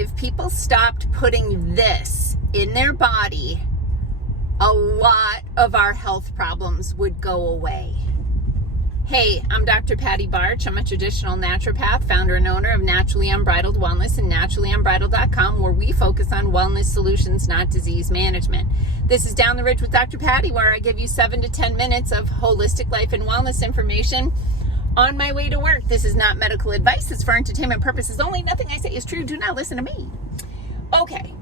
if people stopped putting this in their body, a lot of our health problems would go away. Hey, I'm Dr. Patty Barch. I'm a traditional naturopath, founder and owner of Naturally Unbridled Wellness and naturallyunbridled.com, where we focus on wellness solutions, not disease management. This is Down the Ridge with Dr. Patty, where I give you 7 to 10 minutes of holistic life and wellness information on my way to work. This is not medical advice. It's for entertainment purposes only. Nothing I say is true. Do not listen to me. Okay.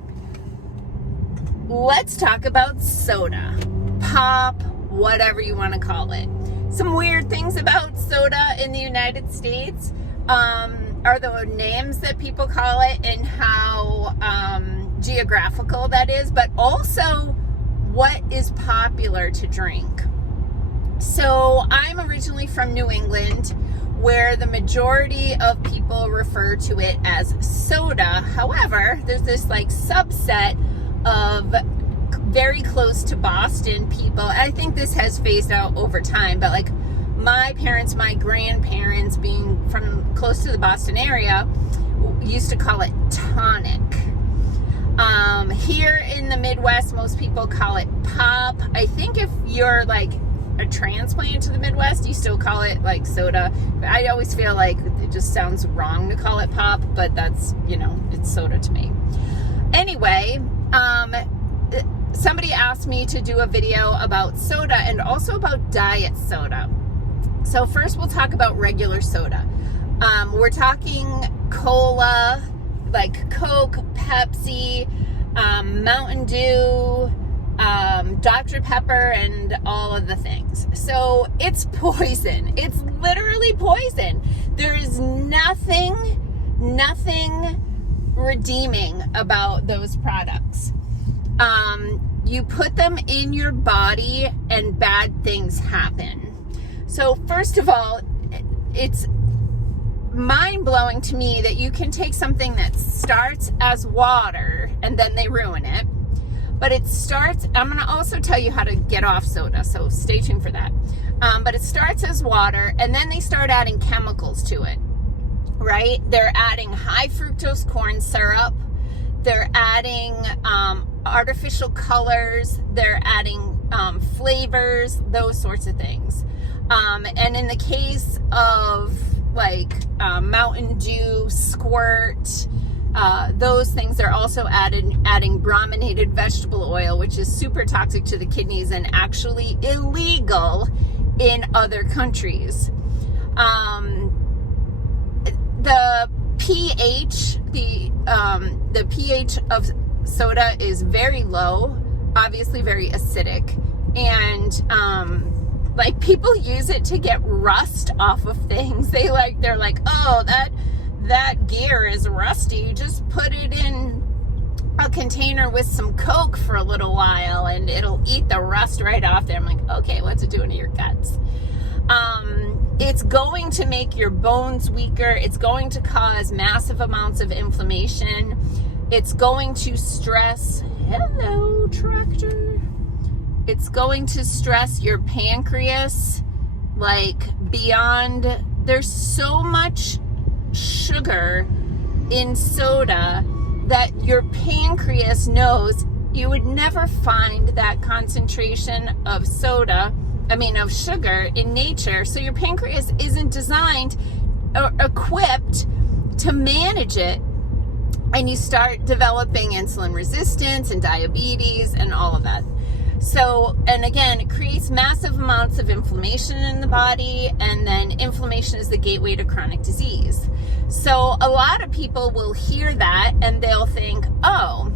Let's talk about soda, pop, whatever you want to call it. Some weird things about soda in the United States are the names that people call it and how geographical that is, but also what is popular to drink. So I'm originally from New England, where the majority of people refer to it as soda. However, there's this like subset of very close to Boston people. I think this has phased out over time, but like my parents, my grandparents, being from close to the Boston area, used to call it tonic. Here in the Midwest, most people call it pop. I think if you're like a transplant to the Midwest, you still call it like soda. I always feel like it just sounds wrong to call it pop, but that's, it's soda to me. Anyway, somebody asked me to do a video about soda and also about diet soda. So first we'll talk about regular soda. We're talking cola, like Coke, Pepsi, Mountain Dew, Dr. Pepper, and all of the things. So it's poison. It's literally poison. There is nothing redeeming about those products. You put them in your body and bad things happen. So first of all, it's mind-blowing to me that you can take something that starts as water and then they ruin it. But it starts, I'm going to also tell you how to get off soda, so stay tuned for that. But it starts as water and then they start adding chemicals to it, right? They're adding high fructose corn syrup. They're adding artificial colors. They're adding flavors, those sorts of things. And in the case of like Mountain Dew, Squirt, those things, they're also adding brominated vegetable oil, which is super toxic to the kidneys and actually illegal in other countries. The pH, the pH of soda is very low, obviously very acidic, and like people use it to get rust off of things. They're like, oh, that gear is rusty. You just put it in a container with some Coke for a little while and it'll eat the rust right off there. I'm like, okay, what's it doing to your guts? It's going to make your bones weaker. It's going to cause massive amounts of inflammation. It's going to stress, hello, tractor. It's going to stress your pancreas, like beyond. There's so much sugar in soda that your pancreas knows you would never find that concentration of of sugar in nature. So your pancreas isn't designed or equipped to manage it. And you start developing insulin resistance and diabetes and all of that. So, and again, it creates massive amounts of inflammation in the body, and then inflammation is the gateway to chronic disease. So a lot of people will hear that and they'll think, oh,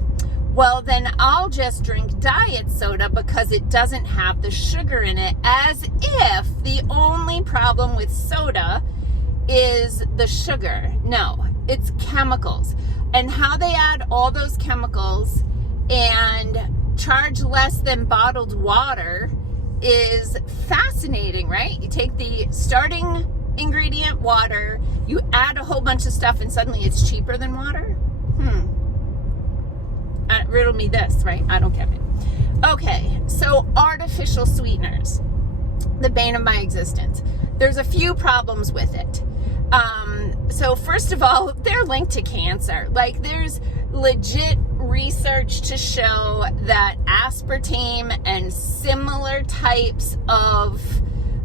well, then I'll just drink diet soda because it doesn't have the sugar in it, as if the only problem with soda is the sugar. No, it's chemicals. And how they add all those chemicals and charge less than bottled water is fascinating, right? You take the starting ingredient, water, you add a whole bunch of stuff and suddenly it's cheaper than water? Riddle me this, right? I don't get it. Okay, so artificial sweeteners, the bane of my existence. There's a few problems with it. So first of all, they're linked to cancer. Like, there's legit research to show that aspartame and similar types of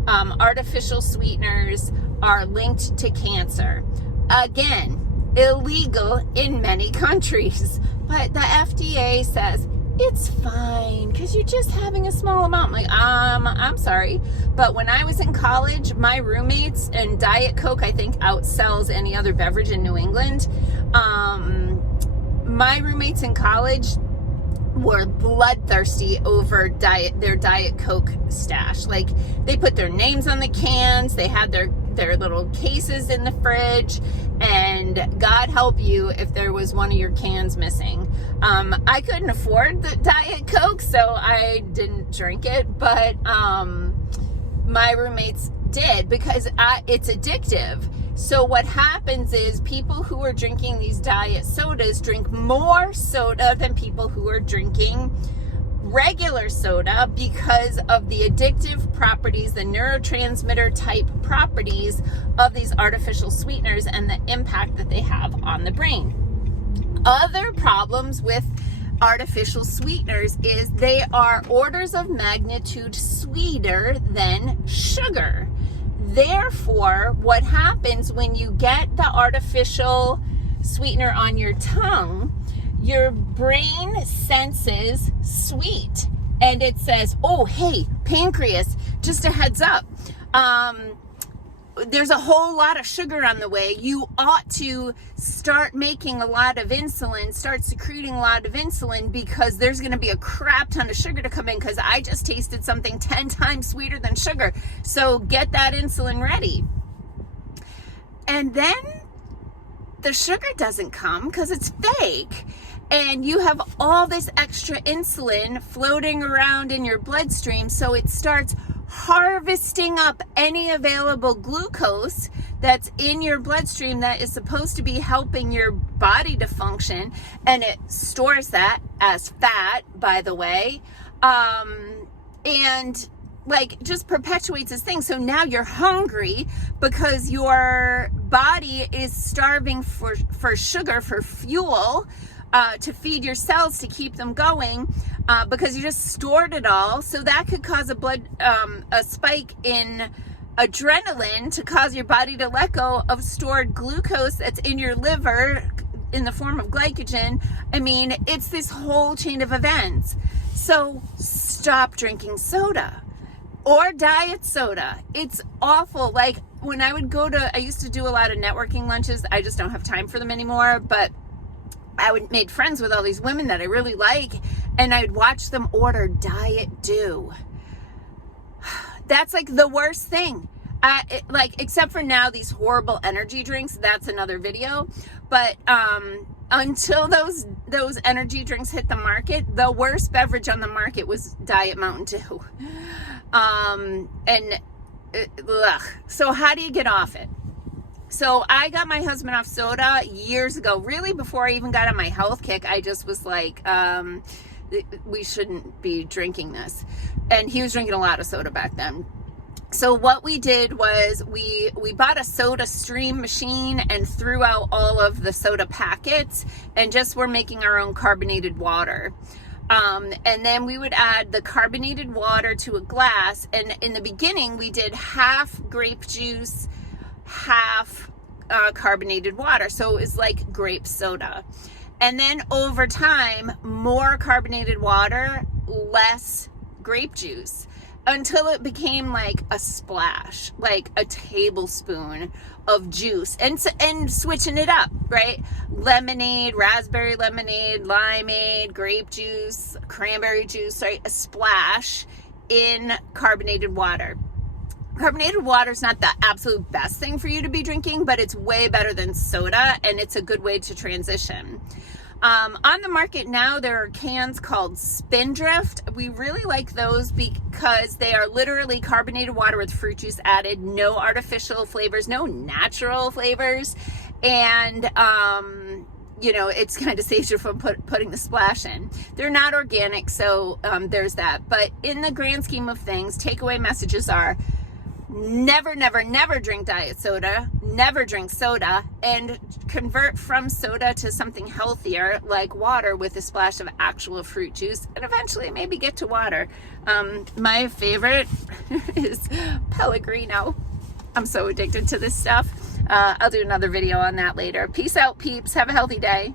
artificial sweeteners are linked to cancer. Again, illegal in many countries, but the FDA says it's fine because you're just having a small amount. I'm like, I'm sorry, but when I was in college, my roommates, and Diet Coke, I think, outsells any other beverage in New England. My roommates in college were bloodthirsty over their Diet Coke stash. Like, they put their names on the cans, they had their little cases in the fridge, and God help you if there was one of your cans missing. I couldn't afford the Diet Coke, so I didn't drink it, but my roommates did, because it's addictive. So what happens is people who are drinking these diet sodas drink more soda than people who are drinking regular soda because of the addictive properties, the neurotransmitter type properties of these artificial sweeteners and the impact that they have on the brain. Other problems with artificial sweeteners is they are orders of magnitude sweeter than sugar. Therefore, what happens when you get the artificial sweetener on your tongue, your brain senses sweet, and it says, oh, hey, pancreas, just a heads up. There's a whole lot of sugar on the way. You ought to start making a lot of insulin, start secreting a lot of insulin, because there's going to be a crap ton of sugar to come in, because I just tasted something 10 times sweeter than sugar. So get that insulin ready. And then the sugar doesn't come because it's fake. And you have all this extra insulin floating around in your bloodstream, so it starts harvesting up any available glucose that's in your bloodstream that is supposed to be helping your body to function, and it stores that as fat, by the way, and like just perpetuates this thing. So now you're hungry because your body is starving for sugar, for fuel, to feed your cells, to keep them going, because you just stored it all. So that could cause a spike in adrenaline to cause your body to let go of stored glucose that's in your liver in the form of glycogen. I mean, it's this whole chain of events. So stop drinking soda or diet soda. It's awful. Like, when I used to do a lot of networking lunches. I just don't have time for them anymore, but I made friends with all these women that I really like, and I'd watch them order Diet Dew. That's like the worst thing. Except for now, these horrible energy drinks, that's another video. But until those energy drinks hit the market, the worst beverage on the market was Diet Mountain Dew. So how do you get off it? So I got my husband off soda years ago, really before I even got on my health kick. I just was like, we shouldn't be drinking this. And he was drinking a lot of soda back then. So what we did was we bought a soda stream machine and threw out all of the soda packets, and just were making our own carbonated water. And then we would add the carbonated water to a glass. And in the beginning, we did half grape juice, half carbonated water. So it was like grape soda. And then over time, more carbonated water, less grape juice, until it became like a splash, like a tablespoon of juice, and switching it up, right? Lemonade, raspberry lemonade, limeade, grape juice, cranberry juice, right? A splash in carbonated water. Carbonated water is not the absolute best thing for you to be drinking, but it's way better than soda, and it's a good way to transition. On the market now, there are cans called Spindrift. We really like those because they are literally carbonated water with fruit juice added, no artificial flavors, no natural flavors, and it's kind of saves you from putting the splash in. They're not organic, so there's that. But in the grand scheme of things, takeaway messages are, never, never, never drink diet soda, never drink soda, and convert from soda to something healthier like water with a splash of actual fruit juice, and eventually maybe get to water. My favorite is Pellegrino. I'm so addicted to this stuff. I'll do another video on that later. Peace out, peeps. Have a healthy day.